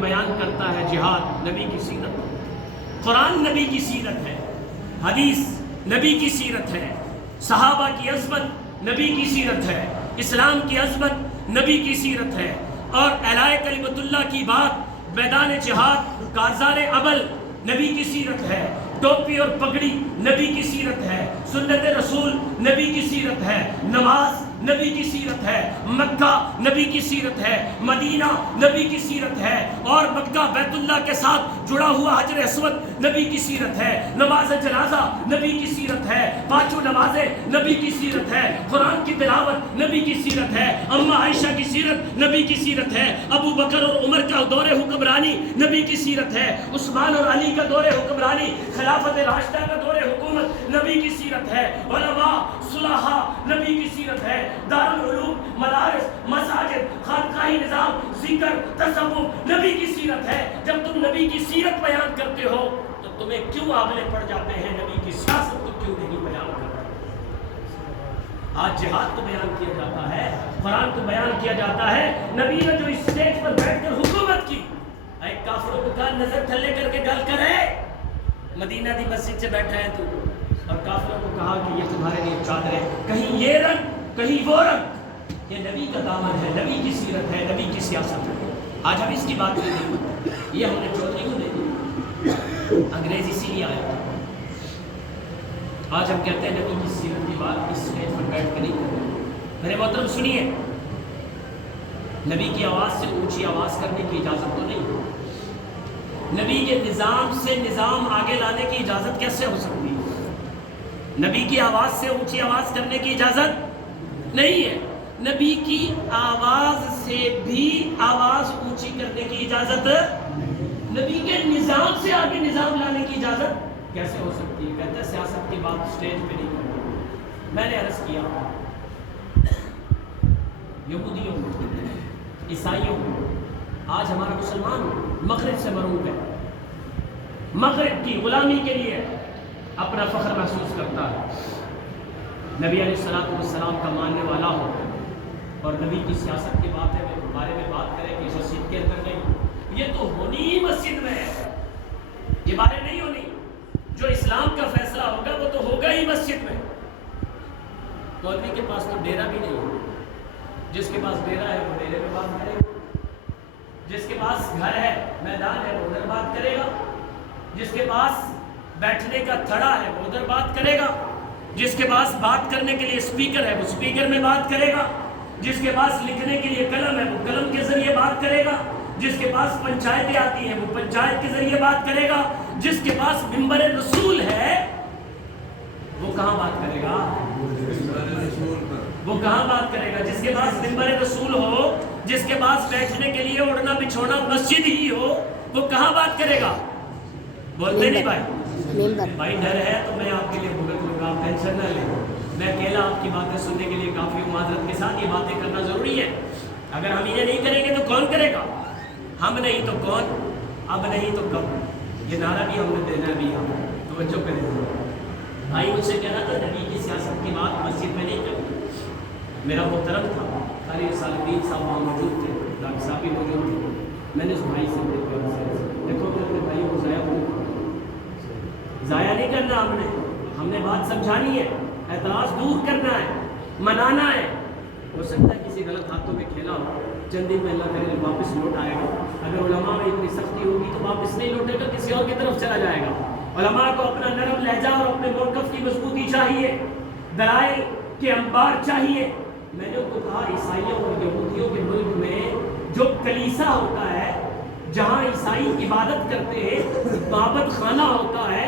بیان کرتا ہے جہاد نبی کی سیرت، قرآن نبی کی سیرت ہے، حدیث نبی کی سیرت ہے، صحابہ کی عظمت نبی کی سیرت ہے، اسلام کی عظمت نبی کی سیرت ہے، اور اعلاء کلمت اللہ کی بات میدان جہاد کارزار عمل نبی کی سیرت ہے، ٹوپی اور پگڑی نبی کی سیرت ہے، سنت رسول نبی کی سیرت ہے، نماز نبی کی سیرت ہے، مکہ نبی کی سیرت ہے، مدینہ نبی کی سیرت ہے، اور مکہ بیت اللہ کے ساتھ جڑا ہوا حجر اسود نبی کی سیرت ہے، نماز جنازہ نبی کی سیرت ہے، پانچوں نمازیں نبی کی سیرت ہے، قرآن کی تلاوت نبی کی سیرت ہے، اماں عائشہ کی سیرت نبی کی سیرت ہے، ابو بکر اور عمر کا دور حکمرانی نبی کی سیرت ہے، عثمان اور علی کا دور حکمرانی، خلافت راشدہ کا دور حکومت نبی کی سیرت ہے، علماء صلحاء نبی کی سیرت ہے، دارالعلوم مدارس مساجد خانقاہی نظام ذکر تصوف نبی کی سیرت ہے۔ جب تم نبی کی سیرت بیان کرتے ہو تو تمہیں کیوں آگلے پڑ جاتے ہیں نبی کی سیاست کو کیوں نہیں بیان کرتے؟ آج جہاد کو بیان کیا جاتا ہے، قرآن کو بیان کیا جاتا ہے، نبی نے جو اسٹیج پر بیٹھ کر حکومت کی، ایک کافروں کو کہا نظر تھلے کر کے گل کرے، مدینہ دی مسجد سے بیٹھا ہے تو، اور کافروں کو کہا کہ یہ تمہارے لیے چادر ہے، کہیں یہ رنگ کہیں وہ رنگ، یہ نبی کا دامن ہے، نبی کی سیرت ہے، نبی کی سیاست ہے۔ آج ہم اس کی بات نہیں کرتے، یہ ہم نے چودھری کو دے دی، انگریز اسی لیے آیا تھا۔ آج ہم کہتے ہیں نبی کی سیرت کی بات اس اسٹیج پر بیٹھ کے نہیں کرتے۔ میرے محترم سنیے، نبی کی آواز سے اونچی آواز کرنے کی اجازت تو نہیں، نبی کے نظام سے نظام آگے لانے کی اجازت کیسے ہو سکتی ہے؟ نبی کی آواز سے اونچی آواز کرنے کی اجازت نہیں ہے، نبی کی آواز سے بھی آواز اونچی کرنے کی اجازت، نبی کے نظام سے آگے نظام لانے کی اجازت کیسے ہو سکتی ہے؟ کہتے ہیں سیاست کی بات سٹیج پہ نہیں کرتی۔ میں نے عرض کیا یہودیوں عیسائیوں آج ہمارا مسلمان مغرب سے مرعوب ہے، مغرب کی غلامی کے لیے اپنا فخر محسوس کرتا ہے، نبی علیہ السلام کا ماننے والا ہو اور نبی کی سیاست کے بارے میں بات کرے کہ مسجد کے اندر نہیں، یہ تو ہونی ہی مسجد میں ہے، یہ باتیں نہیں ہونی، جو اسلام کا فیصلہ ہوگا وہ تو ہوگا ہی مسجد میں۔ مولوی کے پاس تو ڈیرا بھی نہیں ہے، جس کے پاس ڈیرا ہے وہ ڈیرے میں بات کرے گا، جس کے پاس گھر ہے میدان ہے وہ ادھر بات کرے گا، جس کے پاس بیٹھنے کا تھڑا ہے وہ ادھر بات کرے گا، جس کے پاس بات کرنے کے لیے اسپیکر ہے وہ اسپیکر میں بات کرے گا، جس کے پاس لکھنے کے لیے قلم ہے وہ قلم کے ذریعے بات کرے گا، جس کے پاس پنچایتیں آتی ہیں وہ پنچایت کے ذریعے بات کرے گا، جس کے پاس منبر رسول ہے وہ کہاں بات کرے گا؟ وہ کہاں بات کرے گا؟ جس کے پاس منبر رسول ہو، جس کے پاس بیٹھنے کے لیے اڑنا بچھونا مسجد ہی ہو، وہ کہاں بات کرے گا؟ بولتے نہیں بھائی ڈر ہے تو میں آپ کے لیے بھگت لوں گا، آپ ٹینشن نہ لیں، میں اکیلا آپ کی باتیں سننے کے لیے کافی ہوں، معذرت کے ساتھ یہ باتیں کرنا ضروری ہے، اگر ہم یہ نہیں کریں گے تو کون کرے گا؟ ہم نہیں تو کون، اب نہیں تو کب، یہ نعرہ بھی ہم نے دینا بھی ہم توجہ کریں۔ بھائی مجھ سے کہنا تھا نبی کی سیاست کی بات مسجد میں نہیں کرتی، میرا محترم تھا قاری صالحین صاحب وہاں موجود تھے، ڈاکٹر صاحب بھی موجود تھے، میں نے اس بھائی سے دیکھو کہ اپنے بھائی کو ضائع نہیں کرنا، ہم نے بات سمجھانی ہے، اعتراض دور کرنا ہے، منانا ہے، ہو سکتا ہے کسی غلط ہاتھوں میں کھیلا ہو، چند دن میں اللہ کرے واپس لوٹ آئے گا، اگر علماء میں اتنی سختی ہوگی تو واپس نہیں لوٹے گا، کسی اور کی طرف چلا جائے گا۔ علماء کو اپنا نرم لہجہ اور اپنے موقف کی مضبوطی چاہیے، دلائل کے انبار چاہیے۔ میں نے ان کو کہا عیسائیوں اور یہودیوں کے ملک میں جو کلیسا ہوتا ہے، جہاں عیسائی عبادت کرتے ہیں، معبد خانہ ہوتا ہے،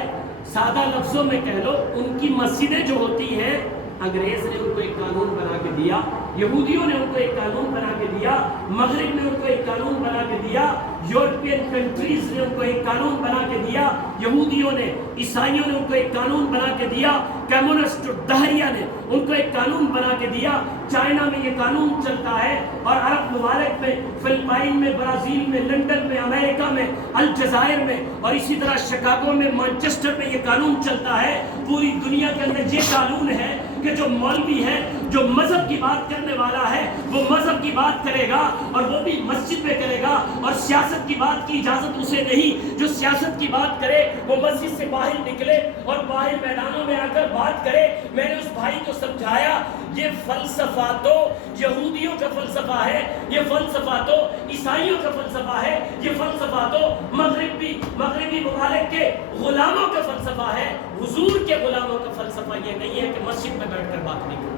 سادہ لفظوں میں کہہ لو ان کی مسجدیں جو ہوتی ہیں، انگریز نے ان کو ایک قانون بنا کے دیا، یہودیوں نے ان کو ایک قانون بنا کے دیا، مغرب نے ان کو ایک قانون بنا کے دیا، یورپین کنٹریز نے ان کو ایک قانون بنا کے دیا، یہودیوں نے عیسائیوں نے ان کو ایک قانون بنا کے دیا، کمیونسٹ دہریہ نے ان کو ایک قانون بنا کے دیا، چائنا میں یہ قانون چلتا ہے، اور عرب ممالک میں، فلپائن میں، برازیل میں، لندن میں، امریکہ میں، الجزائر میں، اور اسی طرح شکاگو میں، مانچسٹر میں یہ قانون چلتا ہے۔ پوری دنیا کے اندر یہ قانون ہے کہ جو مولوی ہے، جو مذہب کی بات کرنے والا ہے، وہ مذہب کی بات کرے گا اور وہ بھی مسجد میں کرے گا، اور سیاست کی بات کی اجازت اسے نہیں۔ جو سیاست کی بات کرے وہ مسجد سے باہر نکلے اور باہر میدانوں میں آ کر بات کرے۔ میں نے اس بھائی کو سمجھایا یہ فلسفہ تو یہودیوں کا فلسفہ ہے، یہ فلسفہ تو عیسائیوں کا فلسفہ ہے، یہ فلسفہ تو مغربی ممالک کے غلاموں کا فلسفہ ہے۔ حضور کے غلاموں کا فلسفہ یہ نہیں ہے کہ مسجد میں بیٹھ کر بات نہیں کرو۔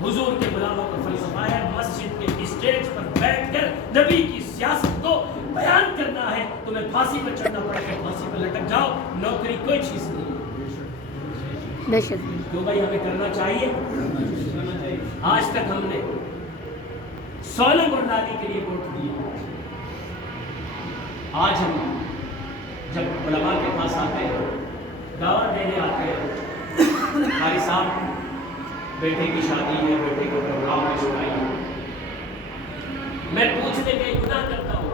حضور کے غلاموں کا فلسفہ ہے مسجد کے اسٹیج پر بیٹھ کر نبی کی سیاست کو بیان کرنا ہے۔ تمہیں پھانسی پر چڑھنا پڑے گا، پھانسی پر لٹک جاؤ، نوکری کوئی چیز نہیں ہے۔ کیوں بھائی ہمیں کرنا چاہیے؟ آج تک ہم نے سولنگ اور نالی کے لیے ووٹ دیا۔ آج ہم جب علماء کے پاس آتے ہیں، دعوت دینے آتے ہیں، قاری صاحب بیٹے کی شادی ہے، بیٹے کو پروگرام میں سنائیے، میں پوچھنے کے گناہ کرتا ہوں،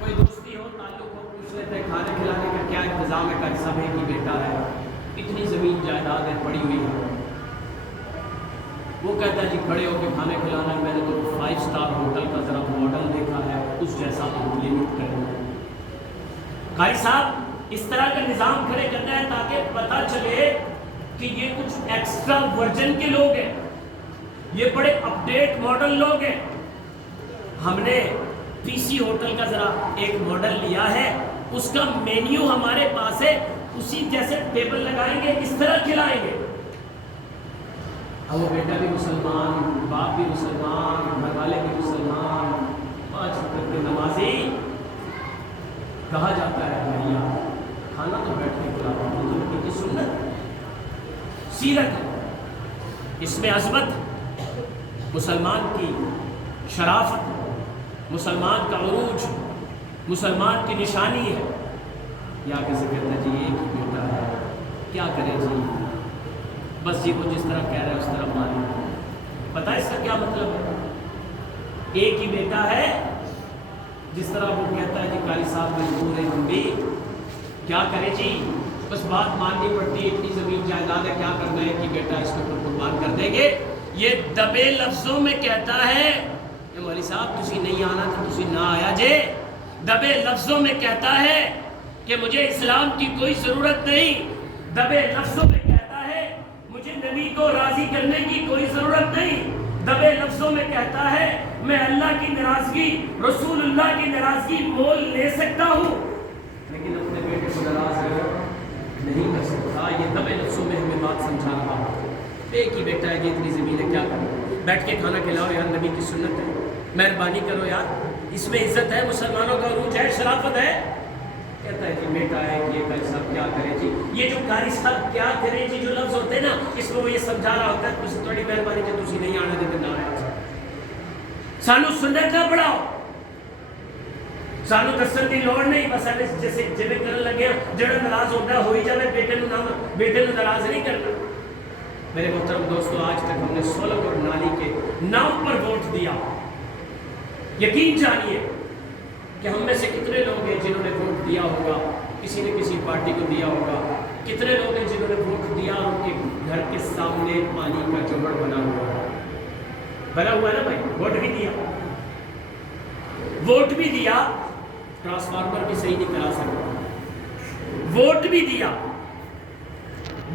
کوئی دوستی ہو، تعلق ہو، پوچھ لیتے ہیں کھانے کھلانے کا کیا انتظام ہے؟ قاری صاحب ایک ہی بیٹا ہے، اتنی زمین جائیداد ہے پڑی ہوئی ہے۔ وہ کہتا ہے جی کھڑے ہو کے کھانے کھلانا ہے، میں نے تو 5 اسٹار ہوٹل کا ذرا ماڈل دیکھا ہے، اس جیسا تو لمٹ کرنا ہے۔ قاری صاحب اس طرح کا نظام کھڑے کرنا ہے تاکہ پتہ چلے کہ یہ کچھ ایکسٹرا ورجن کے لوگ ہیں، یہ بڑے اپڈیٹ ماڈل لوگ ہیں۔ ہم نے پی سی ہوٹل کا ذرا ایک ماڈل لیا ہے، اس کا مینیو ہمارے پاس ہے، اسی جیسے ٹیبل لگائیں گے، اس طرح کھلائیں گے۔ اب وہ بیٹا بھی مسلمان، باپ بھی مسلمان، گھر والے بھی مسلمان، 5 وقت کے نمازی، کہا جاتا ہے بھیا کھانا تو بیٹھ کے کھلاتا ہوں، تو نبی کی سنت سیرت ہے، اس میں عظمت، مسلمان کی شرافت، مسلمان کا عروج، مسلمان کی نشانی ہے۔ یا کیسے کہتا ہے جی ایک ہی بیٹا ہے، کیا کرے جی، بس جی وہ جس طرح کہہ رہا ہے اس طرح مانے۔ پتہ ہے اس کا کیا مطلب ہے؟ ایک ہی بیٹا ہے، جس طرح وہ کہتا ہے جی قاری صاحب مجبور ہے، ہم بھی کیا کریں جی، بس بات ماننی پڑتی ہے، اتنی زمین جائیداد ہے، کیا کرنا ہے کہ بیٹا اس کو قربان کر دیں گے۔ یہ دبے لفظوں میں کہتا ہے کہ مولوی صاحب تسی نہیں آنا تو تسی نہ آیا جے۔ دبے لفظوں میں کہتا ہے کہ مجھے اسلام کی کوئی ضرورت نہیں، دبے لفظوں میں کہتا ہے مجھے نبی کو راضی کرنے کی کوئی ضرورت نہیں، دبے لفظوں میں کہتا ہے میں اللہ کی ناراضگی، رسول اللہ کی ناراضگی مول لے سکتا ہوں، لیکن اپنے بیٹے کو ناراض نہیں کر سکتا۔ یہ دبے لفظوں میں ہمیں بات سمجھا رہا ہے۔ ایک ہی بیٹا ہے کہ اتنی زمین ہے، کیا کرو، بیٹھ کے کھانا کھلاؤ یار، نبی کی سنت ہے، مہربانی کرو یار، اس میں عزت ہے، مسلمانوں کا عروج ہے، شرافت ہے۔ کہتا ہے جی بیٹا ہے کہ یہ قاری صاحب کیا کرے جی، یہ جو قاری صاحب کیا کرے جی جو لفظ ہوتے ہیں نا، اس میں وہ یہ سمجھا رہا ہوتا ہے تسی تھوڑی مہربانی جی تسی نہیں آنا دے نہ آیا، سانو سنت نہ پڑھاؤ، سانو دسن دی لوڑ نہیں، بس ہمیں جیسے جویں کرن لگے جڑا ناراض ہوتا ہے ہوئی جائے، بیٹے نو ناراض نہیں کرنا۔ میرے محترم دوستو، آج تک ہم نے سولنگ اور نالی کے نام پر ووٹ دیا۔ یقین جانیے کہ ہم میں سے کتنے لوگ ہیں جنہوں نے ووٹ دیا ہوگا، کسی نے کسی پارٹی کو دیا ہوگا، کتنے لوگ ہیں جنہوں نے ووٹ دیا اور ان کے گھر کے سامنے پانی کا جوہر بنا ہوا ہے، بنا ہوا ہے نا بھائی، ووٹ بھی دیا، ووٹ بھی دیا، ٹرانسفارمر بھی صحیح نہیں کرا سکتا، ووٹ بھی دیا،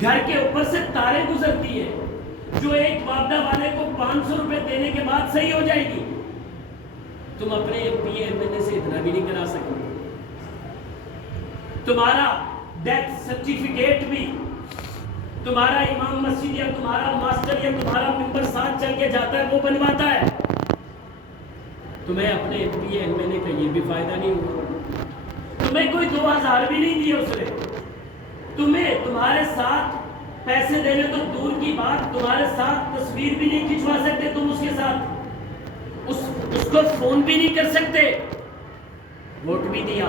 گھر کے اوپر سے تاریں گزرتی ہیں جو ایک معاہدہ والے کو 500 روپے دینے کے بعد صحیح ہو جائے گی، تم اپنے ایم پی ایم این اے سے اتنا بھی نہیں کرا سکتے، تمہارا ڈیتھ سرٹیفکیٹ بھی تمہارا امام مسجد یا تمہارا ماسٹر یا تمہارا ممبر ساتھ چل کے جاتا ہے وہ بنواتا ہے، تمہیں اپنے ایم پی ایم این اے کا یہ بھی فائدہ نہیں ہوا، تمہیں کوئی 2000 بھی نہیں دیے اس نے، تمہیں تمہارے ساتھ پیسے دینے تو دور کی بات، تمہارے ساتھ تصویر بھی نہیں کھنچوا سکتے، تم اس کے ساتھ اس کو فون بھی نہیں کر سکتے، ووٹ بھی دیا،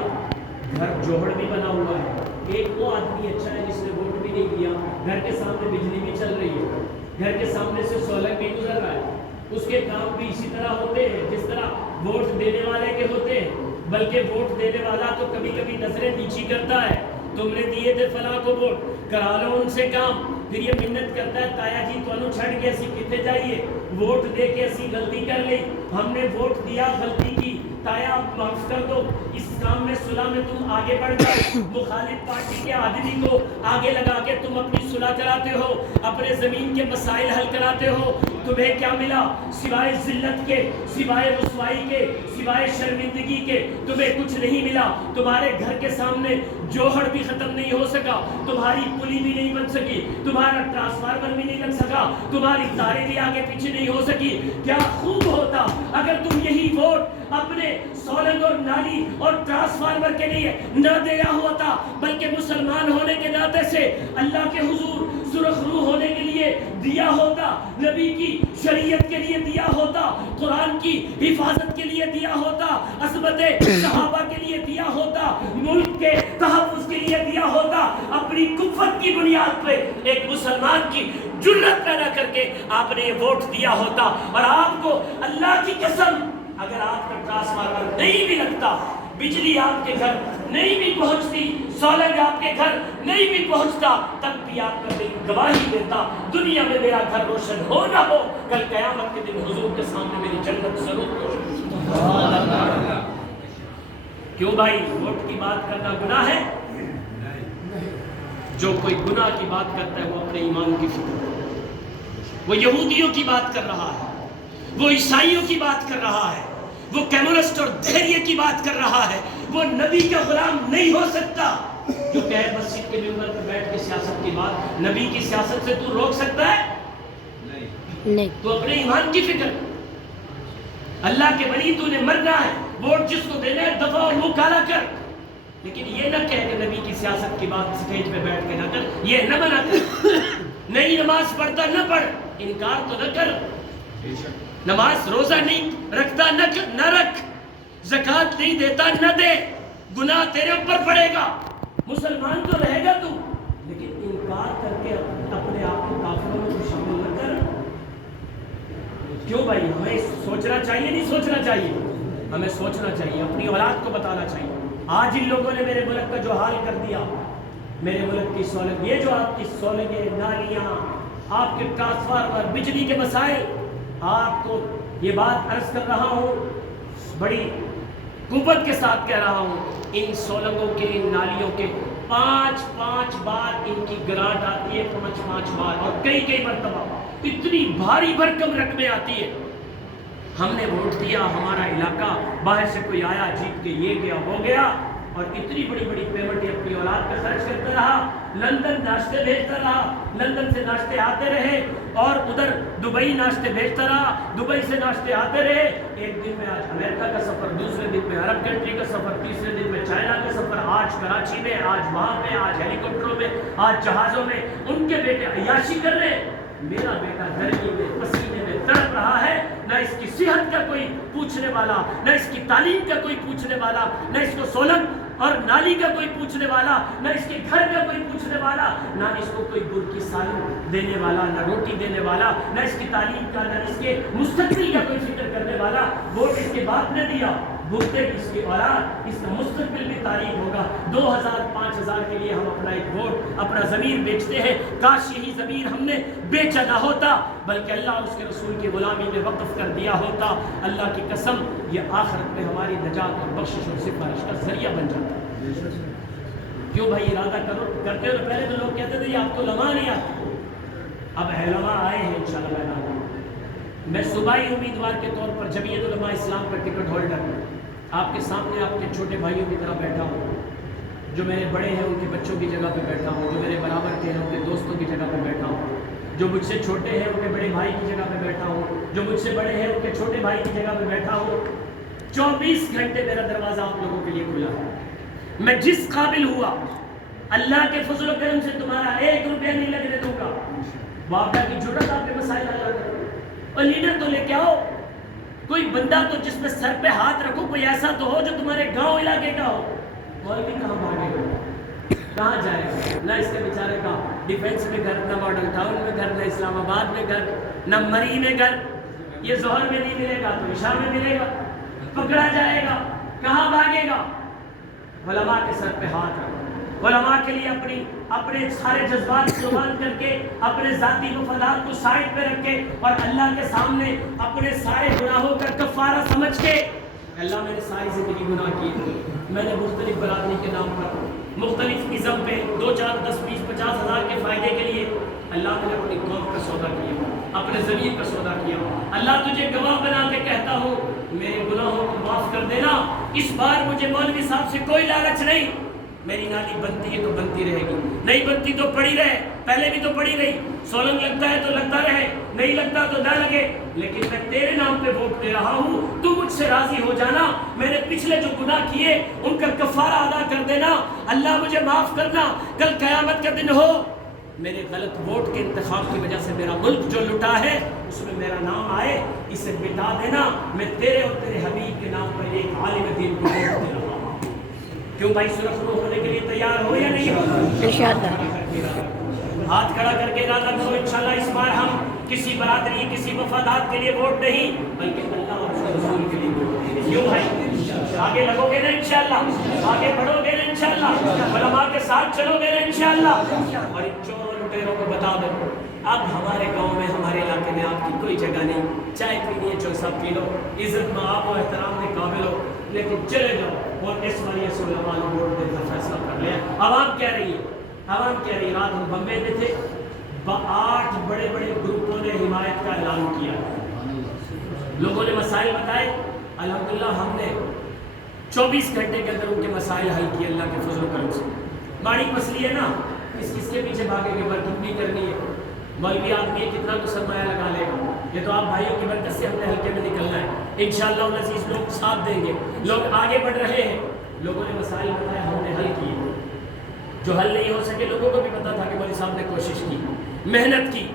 گھر جوہر بھی بنا ہوا ہے، ایک وہ آدمی اچھا ہے جس نے ووٹ بھی نہیں دیا، گھر کے سامنے بجلی بھی چل رہی ہے، گھر کے سامنے سے سولنگ بھی گزر رہا ہے، اس کے کام بھی اسی طرح ہوتے ہیں جس طرح ووٹ دینے والے کے ہوتے ہیں، بلکہ ووٹ دینے والا تو کبھی کبھی نظریں نیچی کرتا ہے، تم نے دیے تھے فلاں کو ووٹ، کرا لو ان سے کام، پھر یہ منت کرتا ہے تایا جی تو چھڑ کے اسی کتے جائیے ووٹ دے کے اسی غلطی کر لی, ہم نے ووٹ دیا غلطی کی, تایا آپ معاف کر دو, اس کام میں صلح میں تم آگے بڑھ جاؤ, مخالف پارٹی کے آدمی کو آگے لگا کے تم اپنی صلح کراتے ہو, اپنے زمین کے مسائل حل کراتے ہو, تمہیں کیا ملا سوائے ذلت کے, سوائے رسوائی کے, سوائے شرمندگی کے تمہیں کچھ نہیں ملا. تمہارے گھر کے سامنے جوہر بھی ختم نہیں ہو سکا, تمہاری پلی بھی نہیں بن سکی, تمہارا ٹرانسفارمر بھی نہیں لگ سکا, تمہاری تاریں بھی آگے پیچھے نہیں ہو سکی. کیا خوب ہوتا اگر تم یہی ووٹ اپنے سولنگ اور نالی اور ٹرانسفارمر کے لیے نہ دیا ہوتا, بلکہ مسلمان ہونے کے ناطے سے اللہ کے حضور سرخ روح ہونے کے لیے دیا ہوتا, نبی کی شریعت کے لیے دیا ہوتا, قرآن کی حفاظت کے لیے دیا ہوتا, عصمت صحابہ کے لیے دیا ہوتا, ملک کے تحفظ کے لیے دیا ہوتا, اپنی قوت کی بنیاد پہ ایک مسلمان کی جرت پیدا کر کے آپ نے یہ ووٹ دیا ہوتا. اور آپ کو اللہ کی قسم اگر آپ کا ٹرانسفارمر نہیں بھی لگتا, بجلی آپ کے گھر نہیں بھی پہنچتی, سولنگ آپ کے گھر نہیں بھی پہنچتا, تب بھی آپ کا دل گواہی دیتا دنیا میں میرا گھر روشن ہو نہ ہو, کل قیامت کے دن حضور کے سامنے میری جنت ضرور روشن. کیوں بھائی ووٹ کی بات کرنا گناہ ہے؟ جو کوئی گناہ کی بات کرتا ہے وہ اپنے ایمان کی فکر, وہ یہودیوں کی بات کر رہا ہے, وہ عیسائیوں کی بات کر رہا ہے, وہ کمیونسٹ اور دہریے کی بات کر رہا ہے, وہ نبی کا غلام نہیں ہو سکتا. جو کہے مسجد کے ممبر پر بیٹھ کے سیاست کی بات, نبی کی سیاست سے تو روک سکتا ہے؟ نہیں. تو اپنے ایمان کی فکر, اللہ کے ولی تو نے مرنا ہے, ووٹ جس کو دینا ہے دفعہ اور منہ کالا کر, لیکن یہ نہ کہہ کہ نبی کی سیاست کی بات سٹیج پہ بیٹھ کے نہ کر, یہ نہ منع کر. نہیں نماز پڑھتا نہ پڑھ, انکار تو نہ کر, نماز روزہ نہیں رکھتا نہ رکھ, زکوٰۃ نہیں دیتا نہ دے, گناہ تیرے اوپر پڑے گا, مسلمان تو رہے گا تو, لیکن انکار کر کے اپنے آپ کو کافروں میں شامل نہ کر. کیوں بھائی ہمیں سوچنا چاہیے نہیں سوچنا چاہیے؟ ہمیں سوچنا چاہیے, اپنی اولاد کو بتانا چاہیے. آج ان لوگوں نے میرے ملک کا جو حال کر دیا, میرے ملک کی سہولت, یہ جو آپ کی سہولتیں, نالیاں, آپ کے ٹرانسفارمر, بجلی کے مسائل, آپ کو یہ بات عرض کر رہا ہوں, بڑی قوت کے ساتھ کہہ رہا ہوں, ان سولنگوں کے, ان نالیوں کے 5 بار ان کی گرانٹ آتی ہے, 5 بار, اور کئی مرتبہ اتنی بھاری بھرکم رقمیں آتی ہے. ہم نے ووٹ دیا, ہمارا علاقہ, باہر سے کوئی آیا جیت کے یہ گیا وہ گیا, اور اتنی بڑی پیمنٹ اپنی اولاد پہ خرچ کرتا رہا, لندن ناشتے بھیجتا رہا, لندن سے ناشتے آتے رہے, اور ادھر دبئی ناشتے بھیجتا رہا, دبئی سے ناشتے آتے رہے. ایک دن میں آج امریکہ کا سفر, دوسرے دن میں عرب کنٹری کا سفر, تیسرے دن میں چائنا کا سفر, آج کراچی میں, آج وہاں پہ, آج ہیلی کاپٹروں میں, آج جہازوں میں. ان کے بیٹے عیاشی کر رہے, میرا بیٹا گرمی میں پسینے میں تڑپ رہا ہے, نہ اس کی صحت کا کوئی پوچھنے والا, نہ اس کی تعلیم کا کوئی پوچھنے والا, نہ اس کو سولنگ اور نالی کا کوئی پوچھنے والا, نہ اس کے گھر کا کوئی پوچھنے والا, نہ اس کو کوئی گڑ کی سالن دینے والا, نہ روٹی دینے والا, نہ اس کی تعلیم کا, نہ اس کے مستقبل کا کوئی فکر کرنے والا. ووٹ اس کے باپ نے دیا, بھگتے اس کی اولاد, اس کا مستقبل بھی تاریخ ہوگا. 2000-5000 کے لیے ہم اپنا ایک ووٹ, اپنا ضمیر بیچتے ہیں. کاش یہی ضمیر ہم نے بیچا نہ ہوتا, بلکہ اللہ اور اس کے رسول کی غلامی میں وقف کر دیا ہوتا. اللہ کی قسم یہ آخرت میں ہماری نجات اور بخشش اور سفارش کا ذریعہ بن جاتا. کیوں بھائی ارادہ کرتے ہو؟ پہلے تو لوگ کہتے تھے یہ آپ کو علماء نہیں آتے, اب علماء آئے ہیں انشاءاللہ میدان میں. میں صوبائی امیدوار کے طور پر جمعیت علماء اسلام کا ٹکٹ ہولڈر آپ کے سامنے آپ کے چھوٹے بھائیوں کی طرح بیٹھا ہوں. جو میرے بڑے ہیں ان کے بچوں کی جگہ پہ بیٹھا ہوں, جو میرے برابر کے ہیں ان کے دوستوں کی جگہ پہ بیٹھا ہوں, جو مجھ سے چھوٹے ہیں ان کے بڑے بھائی کی جگہ پہ بیٹھا ہوں, جو مجھ سے بڑے ہیں ان کے چھوٹے بھائی کی جگہ پہ بیٹھا ہوں. 24 گھنٹے میرا دروازہ آپ لوگوں کے لیے کھلا ہے. میں جس قابل ہوا اللہ کے فضل و کرم سے تمہارا 1 روپیہ نہیں لگنے دوں گا. باپ کی جرت آپ کے مسائل حل کرو, اور لیڈر تو لے کے آؤ, کوئی بندہ تو جس میں سر پہ ہاتھ رکھو, کوئی ایسا تو ہو جو تمہارے گاؤں علاقے کا ہو. مولوی کہاں بھاگے گا, کہاں جائے گا؟ نہ اس کے بیچارے کا ڈیفینس میں گھر, نہ ماڈل ٹاؤن میں گھر, نہ اسلام آباد میں گھر, نہ مری میں گھر. یہ ظہر میں نہیں ملے گا تو عشاء میں ملے گا, پکڑا جائے گا, کہاں بھاگے گا؟ علماء کے سر پہ ہاتھ رکھو, علماء کے لیے اپنے سارے جذبات قربان کر کے، اپنے ذاتی مفادات کو سائڈ پہ رکھ کے، اور اللہ کے سامنے اپنے سارے گناہوں کا کفارہ سمجھ کے، اللہ میں نے ساری زندگی گناہ کیے، میں نے مختلف برادری کے نام پر مختلف ازم پہ 2 4 10 20 50 ہزار کے فائدے کے لیے اللہ نے اپنی قوم کا سودا کیا، اپنے ضمیر کا سودا کیا۔ اللہ تجھے گواہ بنا کے کہتا ہوں میرے گناہوں کو معاف کر دینا، اس بار مجھے مولوی صاحب سے کوئی لالچ نہیں، میری نالی بنتی ہے تو بنتی رہے گی، نہیں بنتی تو پڑی رہے، پہلے بھی تو پڑی رہی، سولنگ لگتا ہے تو لگتا رہے، نہیں لگتا تو نہ لگے، لیکن میں تیرے نام پہ ووٹ دے رہا ہوں، تو مجھ سے راضی ہو جانا، میں نے پچھلے جو گناہ کیے ان کا کفارہ ادا کر دینا، اللہ مجھے معاف کرنا، کل قیامت کا دن ہو میرے غلط ووٹ کے انتخاب کی وجہ سے میرا ملک جو لٹا ہے اس میں میرا نام آئے، اسے مٹا دینا، میں تیرے اور تیرے حبیب کے نام پر ایک عالم دین کو ووٹ دے رہا ہوں۔ کیوں بھائی سرخ رو ہونے کے لیے تیار ہو یا نہیں ہو؟ ہاتھ کھڑا کر کے ارادہ کرو انشاءاللہ اس بار ہم کسی برادری کسی مفادات کے لیے ووٹ نہیں بلکہ اللہ اور اس کے رسول کے لیے ووٹ دیں گے۔ کیوں بھائی آگے لگو گے نا انشاءاللہ، آگے بڑھو گے نا انشاءاللہ، علماء کے ساتھ چلو گے نا انشاءاللہ، اور ان چور لٹیروں کو بتا دو اب ہمارے گاؤں میں ہمارے علاقے میں آپ کی کوئی جگہ نہیں، چائے پینی ہے چور صاحب پی لو، عزت میں آپ و احترام کے قابل ہو، لیکن چلے جاؤ، اور اس وجہ سے علماء نے ووٹ دینے کا فیصلہ کر لیا۔ عوام کہہ رہی ہے، عوام کہہ رہی ہے، رات ہم بمبے میں تھے، 8 بڑے بڑے گروپوں نے حمایت کا اعلان کیا، لوگوں نے مسائل بتائے، الحمدللہ ہم نے 24 گھنٹے کے اندر ان کے مسائل حل کیے اللہ کے فضل و کرم سے۔ بڑی مسئلہ ہے نا، کس کے پیچھے بھاگے گے، برکت بھی کرنی ہے، مولوی آدمی ہے کتنا تو سرمایہ لگا لے گا، یہ تو آپ بھائیوں کی برکت سے ہم نے ہلکے میں نکلنا ہے انشاءاللہ العزیز، لوگ ساتھ دیں گے، لوگ آگے بڑھ رہے ہیں، لوگوں نے مسائل بتائے ہم نے حل کیے، جو حل نہیں ہو سکے لوگوں کو بھی پتا تھا کہ مولوی صاحب نے کوشش کی، محنت کی،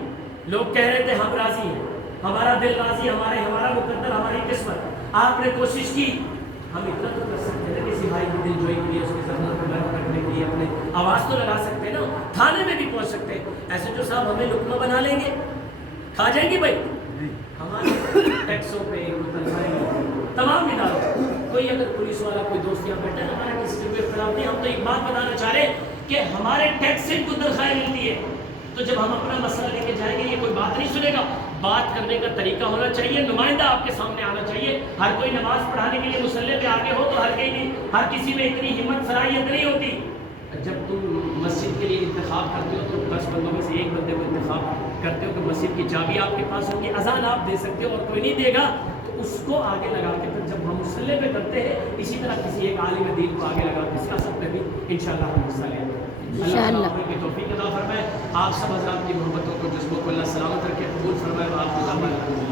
لوگ کہہ رہے تھے ہم راضی ہیں، ہمارا دل راضی، ہمارا مقدر، ہماری قسمت، آپ نے کوشش کی، ہم اتنا تو کر سکتے ہیں کسی بھائی کی دل جوئی کے لیے، اس کی زخموں کو بند کرنے کے لیے اپنے آواز تو لگا سکتے ہیں نا، تھانے میں بھی پہنچ سکتے ہیں، ایسے جو صاحب ہمیں لقمہ بنا لیں گے، کھا جائیں گے بھائی، ہمارے ٹیکسوں پہ تمام اداروں، کوئی اگر پولیس والا کوئی دوست یہاں بیٹھا ہے ہمارا کسی سے کوئی اختلاف نہیں، ہم تو ایک بات بتانا چاہ رہے ہیں کہ ہمارے ٹیکس سے کو تنخواہ ملتی ہے، تو جب ہم اپنا مسئلہ لے کے جائیں گے یہ کوئی بات نہیں سنے گا، بات کرنے کا طریقہ ہونا چاہیے، نمائندہ آپ کے سامنے آنا چاہیے، ہر کوئی نماز پڑھانے کے لیے مصلی پہ آگے ہو تو ہر کسی میں اتنی ہمت صلاحیت نہیں ہوتی، جب تم مسجد کے لیے انتخاب کرتے ہو تو 10 بندوں میں سے ایک بندے کو انتخاب کرتے ہو کہ مسجد کی چابی آپ کے پاس ہوگی، اذان آپ دے سکتے ہو اور کوئی نہیں دے گا تو اس کو آگے لگا کے پھر جب ہم مصلی پہ کرتے ہیں اسی طرح کسی ایک عالم دین کو آگے لگا کے سیاست میں بھی انشاءاللہ ہم حصہ لیں گے۔ اللہ کی توفیق عطا فرمائے، آپ سب حضرات کی محبتوں کو جذبوں کو اللہ سلامت رکھے، قبول فرمائے، آپ